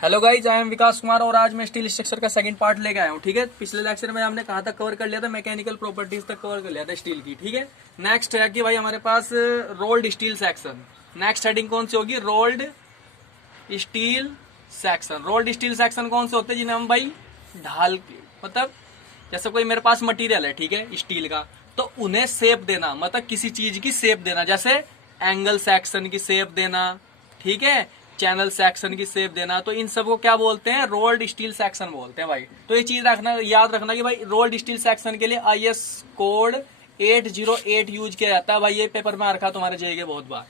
Hello guys, I am विकास कुमार और आज मैं स्टील स्ट्रक्चर का सेकंड पार्ट लेके आया हूँ। ठीक है, पिछले लेक्चर में हमने कहाँ तक कवर कर लिया था, मैकेनिकल प्रॉपर्टीज तक कवर कर लिया था स्टील की। ठीक है, नेक्स्ट है कि भाई हमारे पास rolled steel section. Next heading कौन सी होगी? Rolled steel section. Rolled steel section कौन से होते हैं? जिन्हें हम भाई ढाल के, मतलब जैसे कोई मेरे पास मटेरियल है, ठीक है, स्टील का, तो उन्हें शेप देना, मतलब किसी चीज की शेप देना, जैसे एंगल सेक्शन की शेप देना, ठीक है, चैनल सेक्शन की शेप देना, तो इन सब को क्या बोलते हैं? रोल्ड स्टील सेक्शन बोलते हैं भाई। तो ये चीज रखना, याद रखना कि भाई रोल्ड स्टील सेक्शन के लिए आईएस कोड 808 यूज किया जाता है भाई। ये पेपर में आ रखा तुम्हारे जेईई बहुत बार।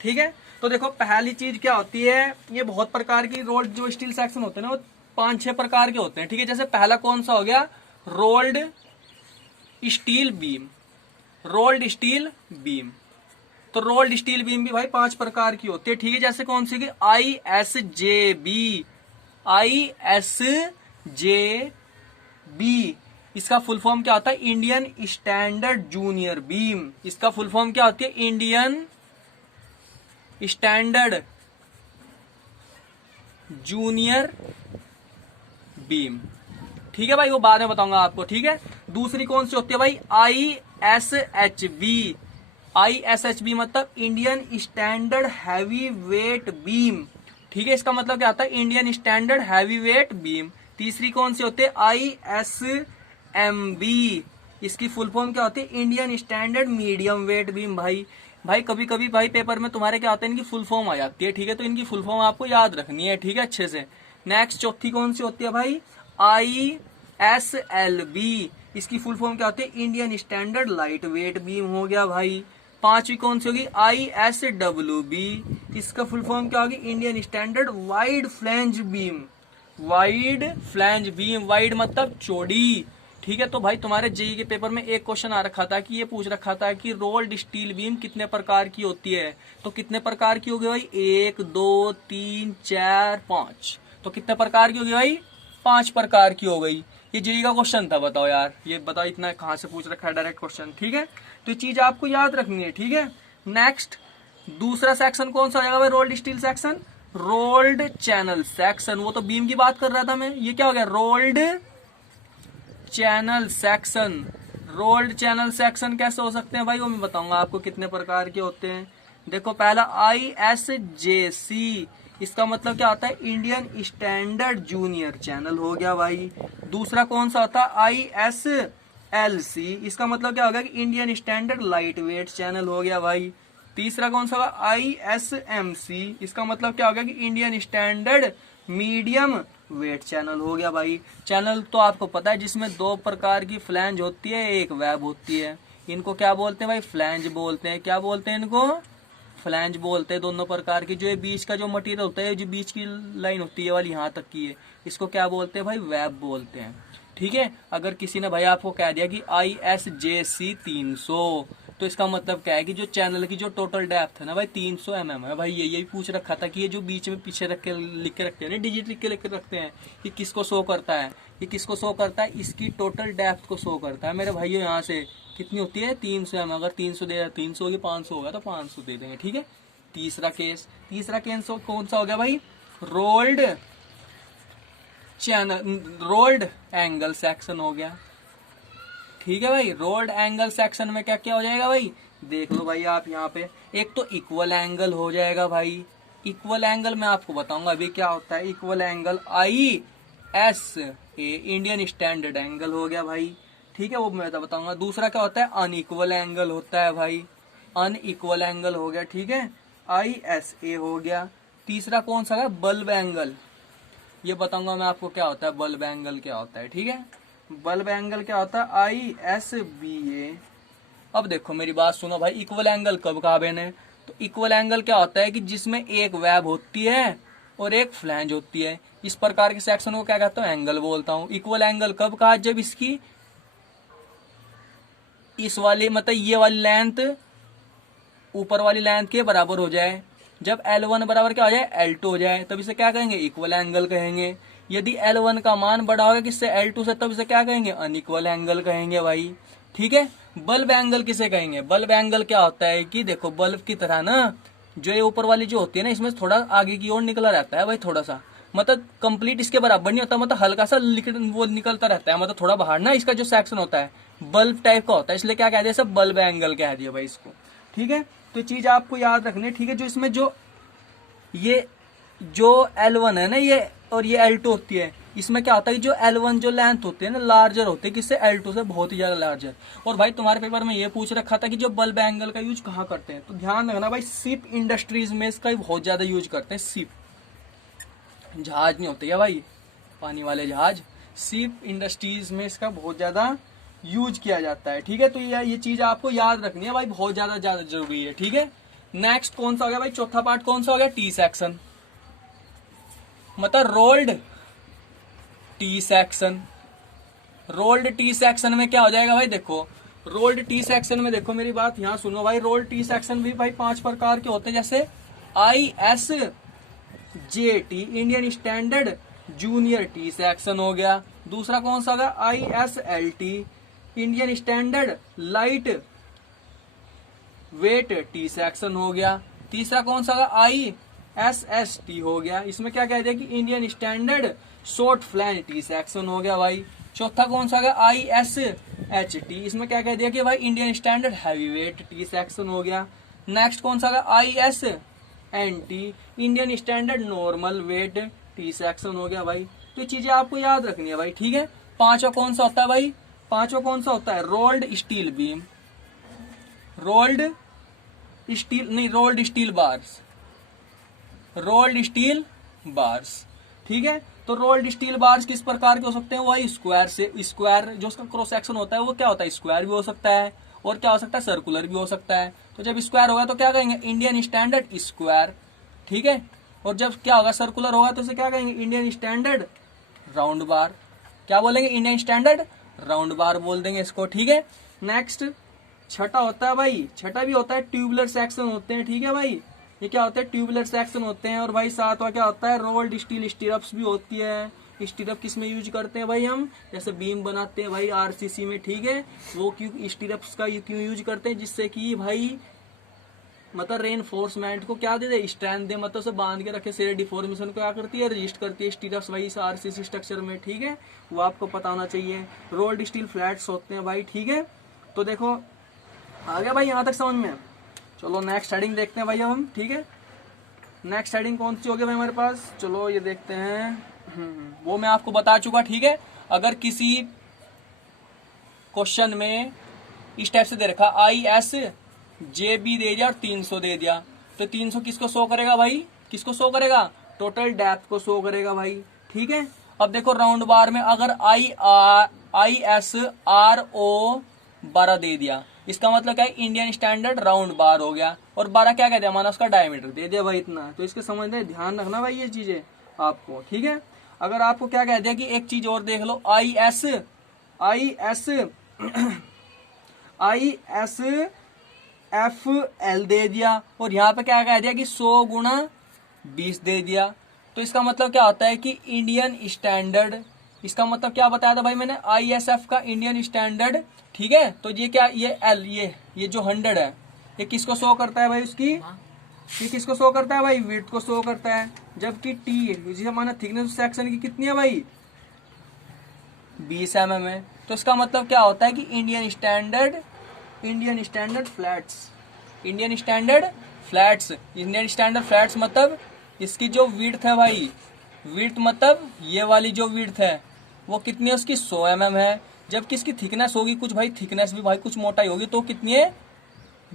ठीक है, तो देखो पहली चीज क्या होती है, ये बहुत प्रकार की रोल्ड जो स्टील सेक्शन होते हैं ना, वो 5-6 प्रकार के होते हैं। ठीक है, जैसे पहला कौन सा हो गया? Rolled steel beam. Rolled steel beam, तो रोल्ड स्टील बीम भी भाई 5 प्रकार की होती है। ठीक है, जैसे कौन सी? ISJB। ISJB इसका फुल फॉर्म क्या होता है? Indian standard junior beam. इसका फुल फॉर्म क्या होती है? Indian standard junior beam. ठीक है भाई, वो बाद में बताऊंगा आपको। ठीक है, दूसरी कौन सी होती है भाई? ISHB। ISHB मतलब Indian standard heavy weight beam. ठीक है, इसका मतलब क्या आता है? Indian standard heavy weight beam. तीसरी कौन सी होती है? ISMB। इसकी फुल फॉर्म क्या होती है? Indian standard medium wait beam. भाई कभी कभी भाई पेपर में तुम्हारे क्या होता है? इनकी फुल फॉर्म आ जाती है। ठीक है, तो इनकी फुल फॉर्म आपको याद रखनी है। ठीक है, अच्छे से। नेक्स्ट चौथी कौन सी होती है भाई? ISLB। इसकी फुल फॉर्म क्या होती है? Indian standard light weight beam हो गया भाई। पांचवी कौन सी होगी? ISWB। इसका फुल फॉर्म क्या होगी? Indian standard wide flange beam. Wide flange beam, wide मतलब चौड़ी। ठीक है, तो भाई तुम्हारे जेईई के पेपर में एक क्वेश्चन आ रखा था कि ये पूछ रखा था कि रोल्ड स्टील बीम कितने प्रकार की होती है? तो कितने प्रकार की होगी भाई? 1 2 3 4 5। तो कितने प्रकार की होगी भाई? 5 प्रकार की हो गई। ये जेईई का क्वेश्चन था, बताओ यार, ये बताओ इतना कहां से पूछ रखा है डायरेक्ट क्वेश्चन। ठीक है, तो ये चीज आपको याद रखनी है। ठीक है, नेक्स्ट दूसरा सेक्शन कौन सा हो जाएगा भाई? Rolled steel section. Rolled channel section, वो तो बीम की बात कर रहा था मैं, ये क्या हो गया? Rolled channel section. Rolled channel section कैसे हो सकते हैं भाई? वो मैं बताऊंगा आपको कितने प्रकार के होते हैं। देखो पहला ISJC। इसका मतलब क्या होता है? इंडियन स्टैंडर्ड जूनियर चैनल हो गया भाई। दूसरा कौन सा होता है? ISLC। इसका मतलब क्या होगा? कि Indian standard light weight channel हो गया भाई। तीसरा कौन सा होगा? ISMC। इसका मतलब क्या होगा? कि Indian standard medium wait channel हो गया भाई। चैनल तो आपको पता है, जिसमें 2 प्रकार की फ्लैंज होती है, एक वेब होती है। इनको क्या बोलते हैं भाई? फ्लैंज बोलते हैं। क्या बोलते हैं इनको? फ्लैंज बोलते हैं। दोनों प्रकार की, जो ये बीच का जो मटेरियल होता है, जो बीच की लाइन होती है वाली, यहाँ तक की है, इसको क्या बोलते हैं भाई? वेब बोलते हैं। ठीक है, अगर किसी ने भाई आपको कह दिया कि ISJC 300, तो इसका मतलब क्या है? कि जो चैनल की जो टोटल डेप्थ है ना भाई 300 mm है भाई। यही पूछ रखा था कि ये जो बीच में पीछे रख के लिख के रखते हैं ना, डिजिट लिख के रखते हैं, ये किसको शो करता है? ये किसको शो करता है? इसकी टोटल डेप्थ को शो करता है मेरे भाइयों। यहाँ से कितनी होती है? 300 mm। अगर 300 दे 300 होगी, 500 होगा तो 500 दे देंगे। ठीक है, तीसरा केस कौन सा हो गया भाई? Rolled channel, rolled angle section हो गया। ठीक है भाई, रोल्ड एंगल सेक्शन में क्या क्या हो जाएगा भाई? देख लो भाई आप यहाँ पे, एक तो इक्वल एंगल हो जाएगा भाई। इक्वल एंगल मैं आपको बताऊंगा अभी क्या होता है। Equal angle ISA, Indian standard angle हो गया भाई। ठीक है, वो मैं बताऊंगा। दूसरा क्या होता है? अनइक्वल एंगल होता है भाई। अनइक्वल एंगल हो गया। ठीक है, ISA हो गया। तीसरा कौन सा है? Bulb angle. ये बताऊंगा मैं आपको क्या होता है, बल्ब एंगल क्या होता है। ठीक है, बल्ब एंगल क्या होता है? ISBA। अब देखो मेरी बात सुनो भाई, इक्वल एंगल कब कहा मैंने? तो इक्वल एंगल क्या होता है? कि जिसमें एक वेब होती है और एक फ्लैंज होती है। इस प्रकार के सेक्शन को क्या कहता हूँ? एंगल बोलता हूँ। इक्वल एंगल कब कहा? जब इसकी इस वाली, मतलब ये वाली लेंथ ऊपर वाली लेंथ के बराबर हो जाए। जब L1 बराबर क्या हो जाए? L2 हो जाए, तब इसे क्या कहेंगे? इक्वल एंगल कहेंगे। यदि L1 का मान बड़ा होगा किससे? L2 से, तब इसे क्या कहेंगे? अनइक्वल एंगल कहेंगे भाई। ठीक है, बल्ब एंगल किसे कहेंगे? बल्ब एंगल क्या होता है? कि देखो बल्ब की तरह ना, जो ये ऊपर वाली जो होती है ना, इसमें थोड़ा आगे की ओर निकला रहता है भाई, थोड़ा सा, मतलब कंप्लीट इसके बराबर नहीं होता, मतलब हल्का सा वो निकलता रहता है, मतलब थोड़ा बाहर ना इसका जो सेक्शन होता है बल्ब टाइप का होता है, इसलिए क्या कह दिया सब बल्ब एंगल कह दिया भाई इसको। ठीक है, तो चीज आपको याद रखनी है। ठीक है, जो इसमें ये जो L1 है ना ये, और ये L2 होती है, इसमें क्या होता है कि जो L1 जो लेंथ होती है ना लार्जर होती है किससे, L2 से बहुत ही ज्यादा लार्जर। और भाई तुम्हारे पेपर में ये पूछ रखा था कि जो बल्ब एंगल का यूज कहाँ करते हैं, तो ध्यान रखना भाई शिप इंडस्ट्रीज में इसका बहुत ज्यादा यूज करते हैं। शिप जहाज नहीं होते क्या भाई, पानी वाले जहाज, शिप इंडस्ट्रीज में इसका बहुत ज्यादा यूज किया जाता है। ठीक है, तो ये चीज आपको याद रखनी है भाई, बहुत ज्यादा जरूरी है। ठीक है, नेक्स्ट कौन सा हो गया भाई, चौथा पार्ट कौन सा हो गया, टी सेक्शन, मतलब rolled T section. Rolled T section में क्या हो जाएगा भाई, देखो रोल्ड टी सेक्शन में देखो मेरी बात यहां सुनो भाई, रोल्ड टी सेक्शन भी भाई 5 प्रकार के होते हैं, जैसे ISJT Indian standard junior T section हो गया। दूसरा कौन सा होगा, ISLT Indian standard light weight T section हो गया। तीसरा कौन सा होगा, ISST हो गया, इसमें क्या कह दिया कि Indian standard short flange T section हो गया भाई। चौथा कौन सा होगा, ISHT, इसमें क्या कह दिया कि भाई Indian standard heavy weight T section हो गया। नेक्स्ट कौन सा होगा, ISNT Indian standard normal weight T section हो गया भाई। तो ये चीजें आपको याद रखनी है भाई। ठीक है, पांचवा कौन सा होता है भाई, पांचवा कौन सा होता है, rolled steel beam, rolled steel bars, rolled steel bars. ठीक है, तो रोल्ड स्टील बार्स किस प्रकार के हो सकते हैं, वही स्क्वायर से, स्क्वायर जो उसका क्रॉस सेक्शन होता है वो क्या होता है, स्क्वायर भी हो सकता है, और क्या हो सकता है, सर्कुलर भी हो सकता है। तो जब स्क्वायर होगा तो क्या कहेंगे, इंडियन स्टैंडर्ड स्क्वायर। ठीक है, और जब क्या होगा, सर्कुलर होगा तो इसे क्या कहेंगे, इंडियन स्टैंडर्ड राउंड बार। क्या बोलेंगे, इंडियन स्टैंडर्ड राउंड बार बोल देंगे इसको। ठीक है, नेक्स्ट छठा होता है भाई, छठा भी होता है ट्यूबुलर सेक्शन होते हैं। ठीक है भाई, ये क्या होते हैं, ट्यूबुलर सेक्शन होते हैं। और भाई सातवां क्या होता है, रोल्ड स्टील स्टीरअप्स भी होती है। स्टीरअप किस में यूज करते हैं भाई, हम जैसे बीम बनाते हैं भाई आरसीसी में। ठीक है, वो क्यों स्टीरअप्स का क्यों यूज करते हैं, जिससे कि भाई मतलब रेनफोर्समेंट को क्या दे दे, स्ट्रेंथ दे, मतलब उसे बांध के रखे, से डिफॉर्मेशन को क्या करती है, रजिस्ट करती है स्टीरअप्स भाई इस आरसीसी स्ट्रक्चर में। ठीक है, वो आपको पता होना चाहिए। रोल्ड स्टील फ्लैट्स होते हैं भाई। ठीक है, तो देखो आ गया भाई यहाँ तक समझ में। चलो नेक्स्ट हेडिंग देखते हैं भाई अब हम। ठीक है, नेक्स्ट हेडिंग कौन सी होगी भाई हमारे पास, चलो ये देखते हैं। वो मैं आपको बता चुका। ठीक है, अगर किसी क्वेश्चन में इस टाइप से दे रखा ISJB दे दिया और 300 दे दिया, तो 300 किसको शो करेगा भाई, किसको शो करेगा, टोटल डेप्थ को शो करेगा भाई। ठीक है, अब देखो राउंड बार में अगर ISRO 12 दे दिया, इसका मतलब क्या है, इंडियन स्टैंडर्ड राउंड बार हो गया। और 12 क्या कहते हैं, माना उसका डायमीटर दे दिया भाई इतना, तो इसके समझने ध्यान रखना भाई ये चीजें आपको। ठीक है, अगर आपको क्या कह दिया कि एक चीज और देख लो, ISFL दे दिया, और यहाँ पे क्या कह दिया कि 100 गुणा 20 दे दिया, तो इसका मतलब क्या होता है कि इंडियन स्टैंडर्ड, इसका मतलब क्या बताया था भाई मैंने, ISF का इंडियन स्टैंडर्ड। ठीक है, तो ये क्या, ये L, ये जो 100 है, ये किसको शो करता है भाई, उसकी ये किसको शो करता है भाई, विड्थ को शो करता है। जबकि T जिसे माना थिकनेस सेक्शन की कितनी है भाई, 20 mm है। तो इसका मतलब क्या होता है कि Indian standard flats, Indian standard flats मतलब इसकी जो विड्थ है भाई, विड्थ मतलब ये वाली जो विड्थ है वो कितनी है, उसकी 100 mm है। जबकि इसकी थिकनेस होगी कुछ भाई, थिकनेस भी भाई कुछ मोटाई होगी, तो कितनी है,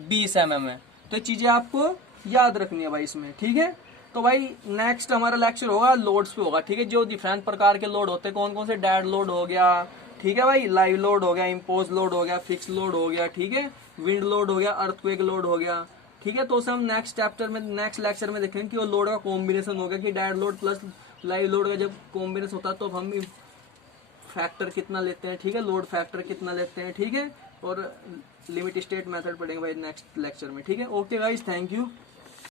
20 mm है। तो ये चीजें आपको याद रखनी है भाई इसमें। ठीक है, तो भाई नेक्स्ट हमारा लेक्चर होगा लोड्स पे होगा। ठीक है, जो डिफरेंट प्रकार के लोड होते हैं, कौन कौन से, डेड लोड हो गया, ठीक है भाई, लाइव लोड हो गया, इम्पोज लोड हो गया, फिक्स लोड हो गया, ठीक है, विंड लोड हो गया, अर्थक्वेक लोड हो गया। ठीक है, तो उसे हम नेक्स्ट चैप्टर में, नेक्स्ट लेक्चर में देखेंगे कि वो लोड का कॉम्बिनेशन होगा कि dead load plus live load का जब कॉम्बिनेशन होता है तो हम फैक्टर कितना लेते हैं। ठीक है, लोड फैक्टर कितना लेते हैं। ठीक है, और लिमिट स्टेट मेथड पढ़ेंगे भाई नेक्स्ट लेक्चर में। ठीक है, ओके गाइस, थैंक यू।